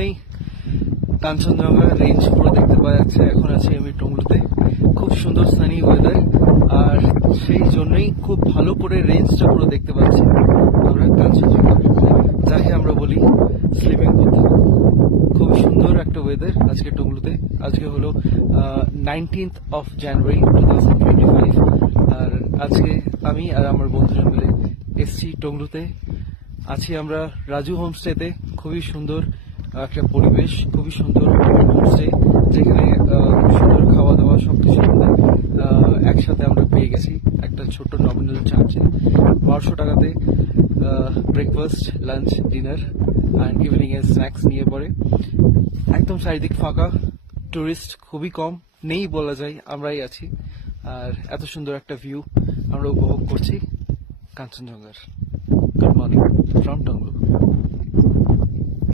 সামনেই কাঞ্চনজঙ্ঘা রেঞ্জ পুরো দেখতে পাওয়া যাচ্ছে। এখন আছি আমি টংলুতে, খুব সুন্দর সানি ওয়েদার, আর সেই জন্যই খুব ভালো করে রেঞ্জটা পুরো দেখতে পাচ্ছি আমরা কাঞ্চনজঙ্ঘা, যাকে আমরা বলি স্লিপিং বুথ। খুব সুন্দর একটা ওয়েদার আজকে টংলুতে। আজকে হলো 19th of January 2025, আর আজকে আমি আর আমার বন্ধুরা মিলে এসছি টংলুতে। আছি আমরা রাজু হোমস্টেতে। খুবই সুন্দর একটা পরিবেশ, খুবই সুন্দর হোমস্টে, যেখানে খুব সুন্দর খাওয়া দাওয়া সবকিছু একসাথে আমরা পেয়ে গেছি একটা ছোট্ট নমিনাল চার্জে। 1200 টাকাতে breakfast, lunch, dinner and evening এর স্ন্যাক্স নিয়ে পড়ে। একদম চারিদিক ফাঁকা, টুরিস্ট খুবই কম, নেই বলা যায়, আমরাই আছি। আর এত সুন্দর একটা ভিউ আমরা উপভোগ করছি কাঞ্চনজঙ্ঘার।